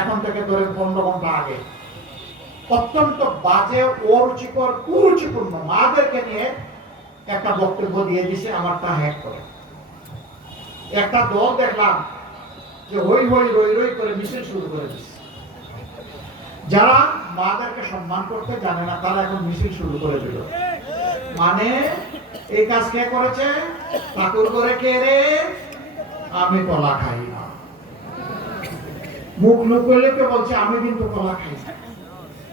এখন থেকে ধরে 15 ঘন্টা আগে অত্যন্ত বাজে, অরুচিকর, কুরুচিপূর্ণ মাদেরকে নিয়ে একটা বক্তব্য দিয়ে দিছে, আমারটা হ্যাক করে। একটা দল দেখলাম যে হই হই রই রই করে মিছিল শুরু করে দিচ্ছে। যারা মাদেরকে সম্মান করতে জানে না তারা এখন মিছিল শুরু করে দিল। মানে এই কাজ কে করেছে? ঠাকুর করে কে রে? আমি কলা খাই না। মুখ লুকোলে কে বলছে আমি কিন্তু কলা খাই না।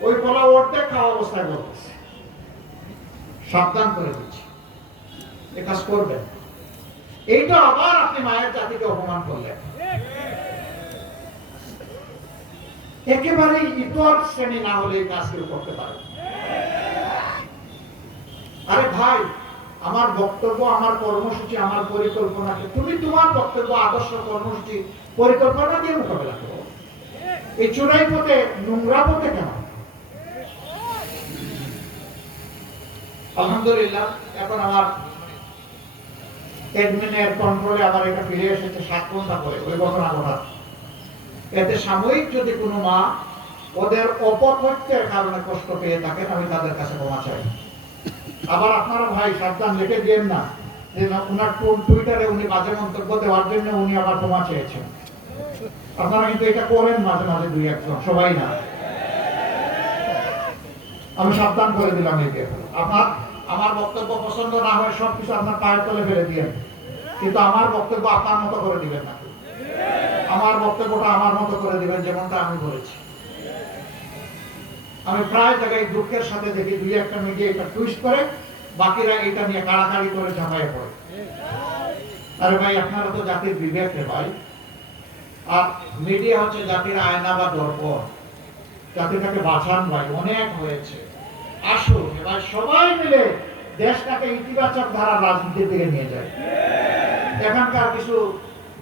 ওই কলা অর্ধেক খাওয়া অবস্থায় বলতেছে। সাবধান করে দিচ্ছি, এ কাজ করবেন। এইটা আবার আপনি মায়ের জাতিকে অপমান করলেন। একেবারে ইতর শ্রেণী না হলে এই কাজ কেউ করতে পারে। আরে ভাই, আমার বক্তব্য, আমার কর্মসূচি, আমার পরিকল্পনাকে তুমি তোমার বক্তব্য, আদর্শ, কর্মসূচি, পরিকল্পনা দিয়ে মোকাবেলা করো। এই চোরাই পথে, নোংরা পথে কেন? আলহামদুলিল্লাহ এখন আমার অ্যাডমিনের কন্ট্রোলে আবার এটা ফিরে এসেছে 7 ঘন্টা পরে ওই ঘটনা ঘটা। এতে সাময়িক যদি কোনো মা ওদের অপকর্তের কারণে কষ্ট পেয়ে থাকেন, আমি তাদের কাছে ক্ষমা চাই। আবার আপনারা ভাই সাবধান, লিখে দিয়েন না যে ওনার টুইটারে উনি বাজে মন্তব্য দেওয়ার জন্য উনি আবার ক্ষমা চেয়েছেন। আপনারা কিন্তু এটা করেন মাঝে মাঝে, 2-1 জন, সবাই না। আমি সাবধান করে দিলাম। একে আমার বক্তব্য পছন্দ না হয় সবকিছু আপনার পায়ের তলে ফেলে দিয়েন, কিন্তু আমার বক্তব্য আপনার মতো করে দিবেন না। আমার বক্তব্যটা আমার মতো করে দিবেন, যেমনটা আমি বলেছি। আমি প্রায় জায়গায় দুঃখের সাথে দেখি 2-1টা মিডিয়া এটা টুইস্ট করে, বাকিরা এটা নিয়ে কাড়াকাড়ি করে ঝাঁপায় পড়ে। আরে ভাই, আপনারা তো জাতির বিবেক রে ভাই। আর মিডিয়া হচ্ছে জাতির আয়না বা দর্পণ। জাতিটাকে বাঁচান ভাই, অনেক হয়েছে। আসুন এবার সবাই মিলে দেশটাকে ইতিবাচক ধারা রাজনীতির দিকে নিয়ে যায়। এখানকার কিছু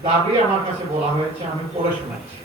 দাবি আমার কাছে বলা হয়েছে, আমি পড়ে শোনাচ্ছি।